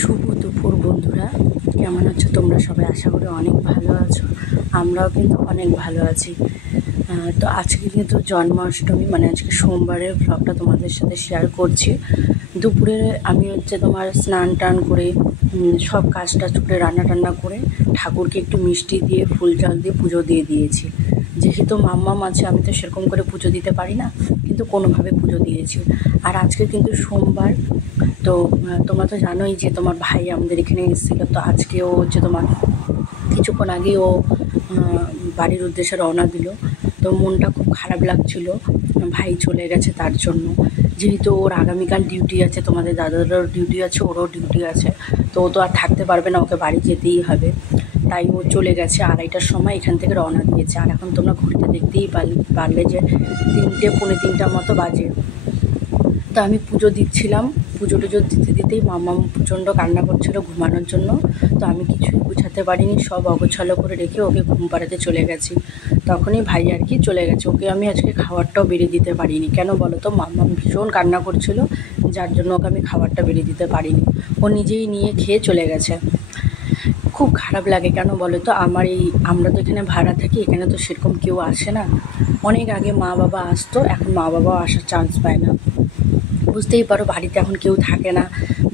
শুভ দুপুর বন্ধুরা, কেমন আছো তোমরা সবাই? আশা করি অনেক ভালো আছো। আমরাও কিন্তু অনেক ভালো আছি। তো আজকে কিন্তু জন্মাষ্টমী, মানে আজকে সোমবারের ভ্লগটা তোমাদের সাথে শেয়ার করছি। দুপুরে আমি তোমার স্নান টান করে সব কাজ টাজ করে রান্না টান্না করে ঠাকুরকে একটু মিষ্টি দিয়ে ফুল জল দিয়ে পুজো দিয়ে দিয়েছি। যেহেতু মাম্মাম আছে, আমি তো সেরকম করে পুজো দিতে পারি না, কিন্তু কোনোভাবে পুজো দিয়েছি। আর আজকে কিন্তু সোমবার, তো তোমরা তো জানোই যে তোমার ভাই আমাদের এখানে এসেছিলো। তো আজকেও তোমার কিছুক্ষণ আগেই ও বাড়ির উদ্দেশ্যে রওনা দিল। তো মনটা খুব খারাপ লাগছিল, ভাই চলে গেছে তার জন্য। যেহেতু ওর আগামীকাল ডিউটি আছে, তোমাদের দাদারও ডিউটি আছে, ওরও ডিউটি আছে, তো ও তো আর থাকতে পারবে না, ওকে বাড়ি যেতেই হবে। তাই ও চলে গেছে 2:30টার সময় এখান থেকে রওনা দিয়েছে। আর এখন তোমরা ঘুরতে দেখতেই পারলে যে 3টে পৌনে 3টার মতো বাজে। তো আমি পুজো দিচ্ছিলাম, পুজো টুজো দিতেই মাম্মাম প্রচণ্ড কান্না করছিল ঘুমানোর জন্য। তো আমি কিছুই গুছাতে পারিনি, সব অগোছালো করে রেখে ওকে ঘুম পাড়াতে চলে গেছি। তখনই ভাই আর কি চলে গেছে। ওকে আমি আজকে খাবারটাও বেড়ে দিতে পারিনি। কেন বলো তো? মাম্মাম ভীষণ কান্না করছিল, যার জন্য ওকে আমি খাবারটা বেড়ে দিতে পারিনি। ও নিজেই নিয়ে খেয়ে চলে গেছে। খুব খারাপ লাগে, কেন বলো তো? আমরা তো এখানে ভাড়া থাকি, এখানে তো সেরকম কেউ আসে না। অনেক আগে মা বাবা আসতো, এখন মা বাবাও আসার চান্স পায় না। বুঝতেই পারো, বাড়িতে এখন কেউ থাকে না।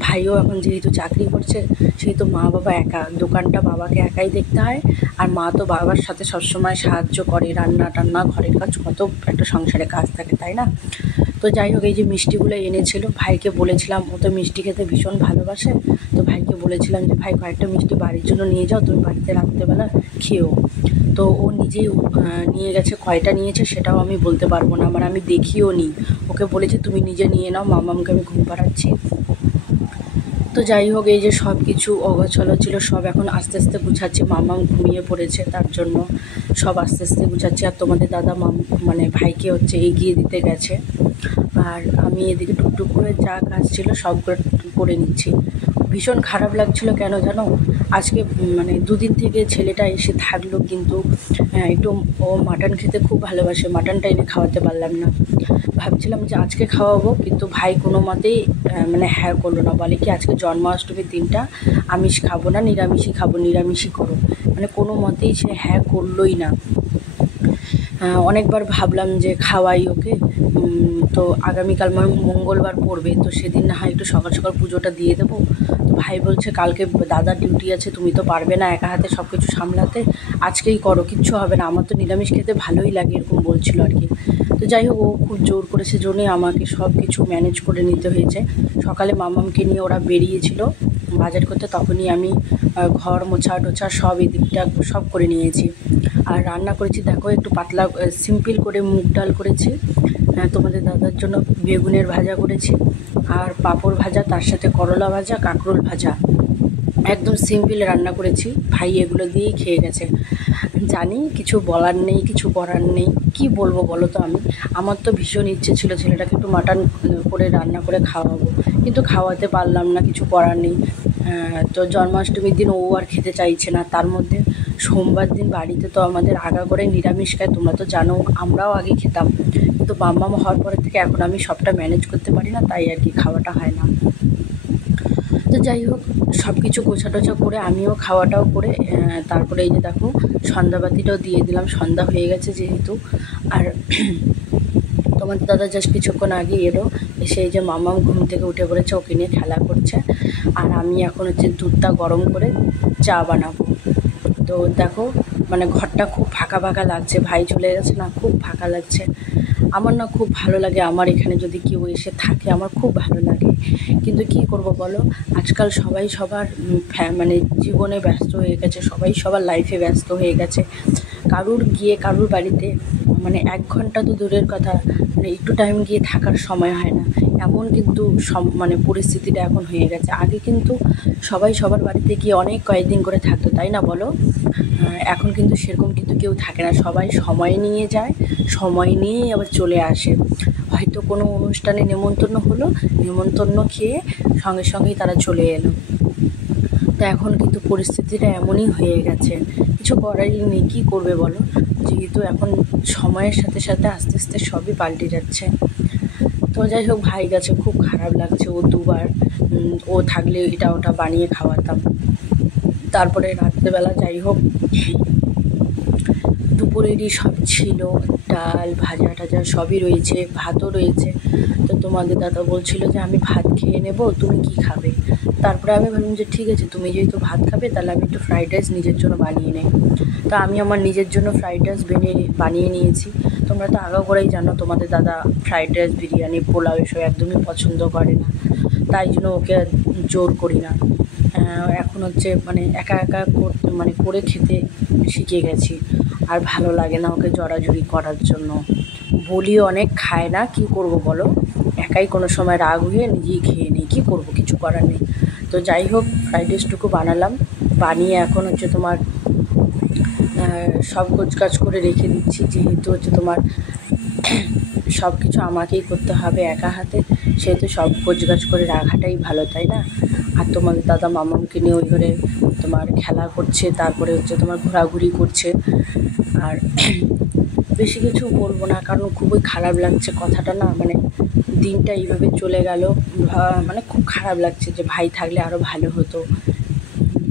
ভাইও এখন যেহেতু চাকরি করছে, সেহেতু মা বাবা একা, দোকানটা বাবাকে একাই দেখতে হয়। আর মা তো বাবার সাথে সবসময় সাহায্য করে, রান্না টান্না, ঘরের কাজ, কত একটা সংসারে কাজ থাকে, তাই না? তো যাই হোক, এই যে মিষ্টিগুলো এনেছিল, ভাইকে বলেছিলাম, ও তো মিষ্টি খেতে ভীষণ ভালোবাসে। তো ভাইকে বলেছিলাম যে ভাই, কয়েকটা মিষ্টি বাড়ির জন্য নিয়ে যাও, তুমি বাড়িতে রাত্রেবেলা খেও। তো ও নিজেই নিয়ে গেছে। কয়টা নিয়েছে সেটাও আমি বলতে পারবো না, আমি দেখিও নি। ওকে বলেছি তুমি নিজে নিয়ে নাও, মামামকে আমি ঘুম পাড়াচ্ছি। তো যাই হোক, এই যে সব কিছু অগোছালো ছিল, সব এখন আস্তে আস্তে গুছাচ্ছি। মামাম ঘুমিয়ে পড়েছে, তার জন্য সব আস্তে আস্তে গুছাচ্ছি। আর তোমাদের দাদা মানে ভাইকে এগিয়ে দিতে গেছে। আর আমি এদিকে টুকটুক করে যা কাজ ছিল সব করে নিচ্ছি। ভীষণ খারাপ লাগছিল, কেন জানো? আজকে মানে দুদিন থেকে ছেলেটা এসে থাকলো, কিন্তু একটু ও মাটন খেতে খুব ভালোবাসে, মাটনটা এনে খাওয়াতে পারলাম না। ভাবছিলাম যে আজকে খাওয়াবো, কিন্তু ভাই কোনো মতেই মানে হ্যাঁ করলো না। বলে কি, আজকে জন্মাষ্টমীর দিনটা আমিষ খাবো না, নিরামিষই খাবো, নিরামিষই করো। মানে কোনো মতেই সে হ্যাঁ করলোই না। অনেকবার ভাবলাম যে খাওয়াই ওকে। তো আগামীকাল মঙ্গলবার পড়বে, তো সেদিন না হয় একটু সকাল সকাল পুজোটা দিয়ে দেবো। তো ভাই বলছে কালকে দাদার ডিউটি আছে, তুমি তো পারবে না একা হাতে সব কিছু সামলাতে, আজকেই করো, কিচ্ছু হবে না, আমার তো নিরামিষ খেতে ভালোই লাগে, এরকম বলছিল আর কি। তো যাই হোক, ও খুব জোর করেছে, জন্যই আমাকে সব কিছু ম্যানেজ করে নিতে হয়েছে। সকালে মামামকে নিয়ে ওরা বেরিয়েছিল বাজার করতে, তখনই আমি ঘর মোছা টোছা সব এদিকটা সব করে নিয়েছি। আর রান্না করেছি দেখো, একটু পাতলা সিম্পল করে মুগ ডাল করেছি, তোমাদের দাদার জন্য বেগুনের ভাজা করেছি, আর পাঁপড় ভাজা, তার সাথে করলা ভাজা, কাঁকরোল ভাজা। একদম সিম্পল রান্না করেছি। ভাই এগুলো দিয়েই খেয়ে গেছে। জানি কিছু বলার নেই, কিছু করার নেই, কি বলবো বলো তো? আমার তো ভীষণ ইচ্ছে ছিল ছেলেটাকে একটু মাটন করে রান্না করে খাওয়াবো, কিন্তু খাওয়াতে পারলাম না, কিছু করার নেই। তো জন্মাষ্টমীর দিন ও আর খেতে চাইছে না। তার মধ্যে সোমবার দিন বাড়িতে তো আমাদের আগা করে নিরামিষ খায়, তোমরা তো জানো, আমরাও আগে খেতাম, কিন্তু মাম্মাম হওয়ার পরের থেকে এখন আমি সবটা ম্যানেজ করতে পারি না, তাই আর কি খাওয়াটা হয় না। তো যাই হোক, সব কিছু গোছা টোছা করে আমিও খাওয়াটাও করে তারপরে এই যে দেখো, সন্ধ্যাবাতিটাও দিয়ে দিলাম, সন্ধ্যা হয়ে গেছে যেহেতু। আর তোমাদের দাদা জাস্ট কিছুক্ষণ আগে এলো, এসে এই যে মামাম ঘুম থেকে উঠে পড়েছে, ওকে নিয়ে খেলা করছে। আর আমি এখন দুধটা গরম করে চা বানাবো। তো দেখো, মানে ঘরটা খুব ফাঁকা ফাঁকা লাগছে, ভাই চলে গেছে না, খুব ফাঁকা লাগছে। আমার না খুব ভালো লাগে, আমার এখানে যদি কেউ এসে থাকে আমার খুব ভালো লাগে। কিন্তু কি করব বলো, আজকাল সবাই সবার মানে জীবনে ব্যস্ত হয়ে গেছে, সবাই সবার লাইফে ব্যস্ত হয়ে গেছে। কারুর বাড়িতে মানে 1 ঘন্টা তো দূরের কথা, মানে একটু টাইম গিয়ে থাকার সময় হয় না। এমন কিন্তু মানে পরিস্থিতিটা এখন হয়ে গেছে। আগে কিন্তু সবাই সবার বাড়িতে গিয়ে অনেক কয়েকদিন করে থাকতো, তাই না বলো? এখন কিন্তু সেরকম কিন্তু কেউ থাকে না, সবাই সময় নিয়ে যায়, সময় নিয়েই আবার চলে আসে। হয়তো কোনো অনুষ্ঠানে নেমন্তন্ন হলো, নেমন্তন্ন খেয়ে সঙ্গে সঙ্গেই তারা চলে এলো। তো এখন কিন্তু পরিস্থিতিটা এমনই হয়ে গেছে, কিছু করারই নেই, কী করবে বলো? যেহেতু এখন সময়ের সাথে সাথে আস্তে আস্তে সবই পাল্টে যাচ্ছে। তো তো যাই হোক, ভাই গেছে, খুব খারাপ লাগছে। ও দুবার ও থাকলে এটা ওটা বানিয়ে খাওয়াতাম। তারপরে রাত্রেবেলা যাই হোক দুপুরেরই সব ছিল, ডাল ভাজা টাজা সবই রয়েছে, ভাতও রয়েছে। তো তোমাদের দাদা বলছিল যে আমি ভাত খেয়ে নেব, তুমি কি খাবে? তারপরে আমি ভাবলাম যে ঠিক আছে, তুমি যেহেতু ভাত খাবে তাহলে আমি একটু ফ্রাইড রাইস নিজের জন্য বানিয়ে নেই। তো আমি আমার নিজের জন্য ফ্রাইড রাইস বানিয়ে নিয়েছি। তোমরা তো আগাগোড়াই জানো তোমাদের দাদা ফ্রাইড রাইস, বিরিয়ানি, পোলাও এসব একদমই পছন্দ করে না, তাই জন্য ওকে জোর করি না। এখন হচ্ছে মানে একা একা করে খেতে শিখে গেছি, আর ভালো লাগে না ওকে জড়াজড়ি করার জন্য। বলি অনেক, খায় না, কি করব বলো? একাই কোনো সময় রাগ হয়ে নিজেই খেয়ে নিই, কী করবো, কিছু করার নেই। তো যাই হোক, ফ্রাইড রাইসটুকু বানালাম, বানিয়ে এখন হচ্ছে তোমার সব গোছগাছ করে রেখে দিচ্ছি, যেহেতু হচ্ছে তোমার সব কিছু আমাকেই করতে হবে একা হাতে, সেহেতু সব গোছগাছ করে রাখাটাই ভালো, তাই না? আর তোমাদের দাদা মামাকে নিয়ে ওই ঘরে তোমার খেলা করছে, তারপরে হচ্ছে তোমার ঘোরাঘুরি করছে। আর বেশি কিছু বলবো না, কারণ খুবই খারাপ লাগছে কথাটা, না মানে দিনটা এইভাবে চলে গেল। মানে খুব খারাপ লাগছে যে ভাই থাকলে আরও ভালো হতো।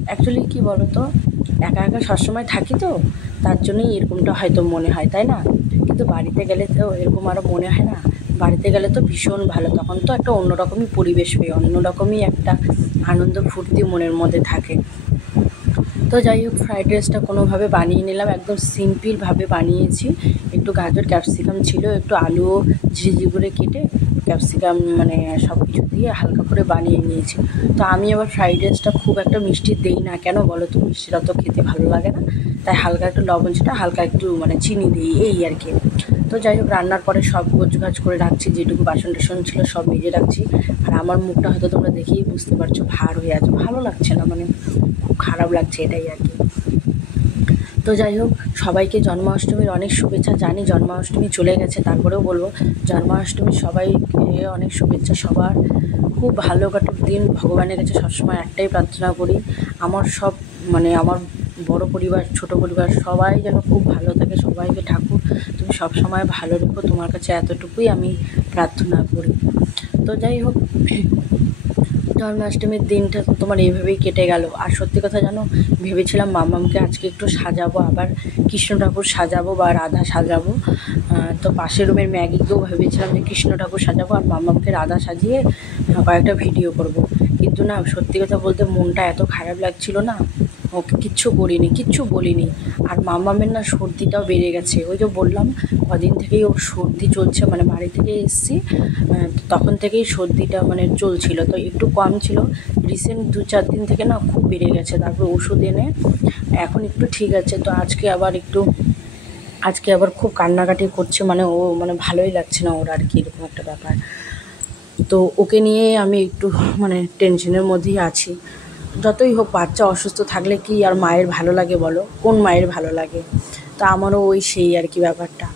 অ্যাকচুয়ালি কী বলো তো, একা একা সবসময় থাকি তো, তার জন্যই এরকমটা হয়তো মনে হয়, তাই না? কিন্তু বাড়িতে গেলে তো এরকম আরও মনে হয় না? বাড়িতে গেলে তো ভীষণ ভালো, তখন তো একটা অন্যরকমই পরিবেশ পেয়ে, অন্যরকমই একটা আনন্দ ফুর্তি মনের মধ্যে থাকে। তো যাই হোক, ফ্রাইড রাইসটা কোনোভাবে বানিয়ে নিলাম, একদম সিম্পলভাবে বানিয়েছি। একটু গাজর ক্যাপসিকাম ছিল, একটু আলুও ঝিঝি করে কেটে ক্যাপসিকাম মানে সব কিছু দিয়ে হালকা করে বানিয়ে নিয়েছি। তো আমি আবার ফ্রাইড রাইসটা খুব একটা মিষ্টি দেই না, কেন বলো তো? মিষ্টিটা তো খেতে ভালো লাগে না, তাই হালকা একটু লবণ ছিটা, হালকা একটু মানে চিনি দিই, এই আর কি। তো যাই হোক, রান্নার পরে সব গোছগাছ করে রাখছি, যেটুকু বাসন টাসন ছিল সব মেজে রাখছি। আর আমার মুখটা হয়তো তোমরা দেখেই বুঝতে পারছো ভার হয়ে আছে, ভালো লাগছে না, মানে খুব খারাপ লাগছে, এটাই আর কি। তো যাই হোক, সবাইকে জন্মাষ্টমীর অনেক শুভেচ্ছা। জানি জন্মাষ্টমী চলে গেছে, তারপরেও বলবো জন্মাষ্টমীর সবাইকে অনেক শুভেচ্ছা। সবার খুব ভালো কাটুক দিন, ভগবানের কাছে সবসময় একটাই প্রার্থনা করি, আমার সব মানে আমার বড় পরিবার, ছোট পরিবার সবাই যেন খুব ভালো থাকে। সবাইকে ঠাকুর তুমি সবসময় ভালো রেখো, তোমার কাছে এতটুকুই আমি প্রার্থনা করি। তো যাই হোক, জন্মাষ্টমীর দিনটা তো তোমার এইভাবেই কেটে গেল। আর সত্যি কথা জানো, ভেবেছিলাম মামামকে আজকে একটু সাজাবো, আবার কৃষ্ণ ঠাকুর সাজাবো বা রাধা সাজাবো। তো পাশের রুমের ম্যাগিকেও ভেবেছিলাম যে কৃষ্ণ ঠাকুর সাজাবো আর মামামকে রাধা সাজিয়ে কয়েকটা ভিডিও করব। কিন্তু না, সত্যি কথা বলতে মনটা এত খারাপ লাগছিল না, ওকে কিচ্ছু করিনি, কিচ্ছু বলিনি। আর মামামের না সর্দিটাও বেড়ে গেছে, ওই যে বললাম কদিন থেকেই ওর সর্দি চলছে, মানে বাড়ি থেকে এসেছি তখন থেকেই সর্দিটা মানে চলছিল, তো একটু কম ছিল, রিসেন্ট 2-4 দিন থেকে না খুব বেড়ে গেছে। তারপর ওষুধ এনে এখন একটু ঠিক আছে। তো আজকে আবার খুব কান্নাকাটি করছে, মানে ও মানে ভালোই লাগছে না ওর আর কি, এরকম একটা ব্যাপার। তো ওকে নিয়ে আমি একটু মানে টেনশনের মধ্যেই আছি। যতই হোক, বাচ্চা অসুস্থ থাকলে কি আর মায়ের ভালো লাগে বলো? কোন মায়ের ভালো লাগে? তো আমারও ওই সেই আর কি ব্যাপারটা।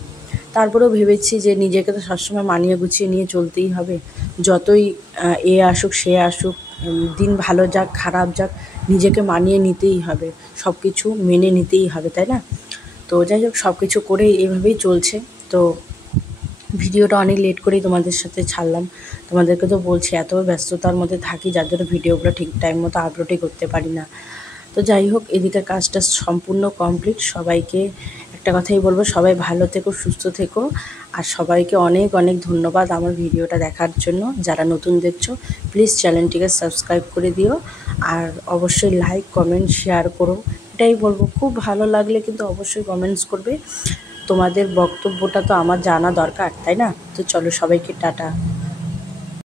তারপরেও ভেবেছি যে নিজেকে তো সবসময় মানিয়ে গুছিয়ে নিয়ে চলতেই হবে, যতই এ আসুক সে আসুক, দিন ভালো যাক খারাপ যাক, নিজেকে মানিয়ে নিতেই হবে, সব কিছু মেনে নিতেই হবে, তাই না? তো যাই হোক, সব কিছু করে এভাবেই চলছে। তো ভিডিওটা অনেক লেট করেই তোমাদের সাথে ছাড়লাম। তোমাদেরকে তো বলছি এত ব্যস্ততার মধ্যে থাকি, যার জন্য ভিডিওগুলো ঠিক টাইম মতো আপলোডই করতে পারি না। তো যাই হোক, এদিকের কাজটা সম্পূর্ণ কমপ্লিট। সবাইকে একটা কথাই বলবো, সবাই ভালো থেকো, সুস্থ থেকো। আর সবাইকে অনেক অনেক ধন্যবাদ আমার ভিডিওটা দেখার জন্য। যারা নতুন দেখছো প্লিজ চ্যানেলটিকে সাবস্ক্রাইব করে দিও, আর অবশ্যই লাইক কমেন্ট শেয়ার করো, এটাই বলবো। খুব ভালো লাগলে কিন্তু অবশ্যই কমেন্টস করবে, তোমাদের বক্তব্যটা তো আমার জানা দরকার, তাই না? তো চলো, সবাইকে টাটা।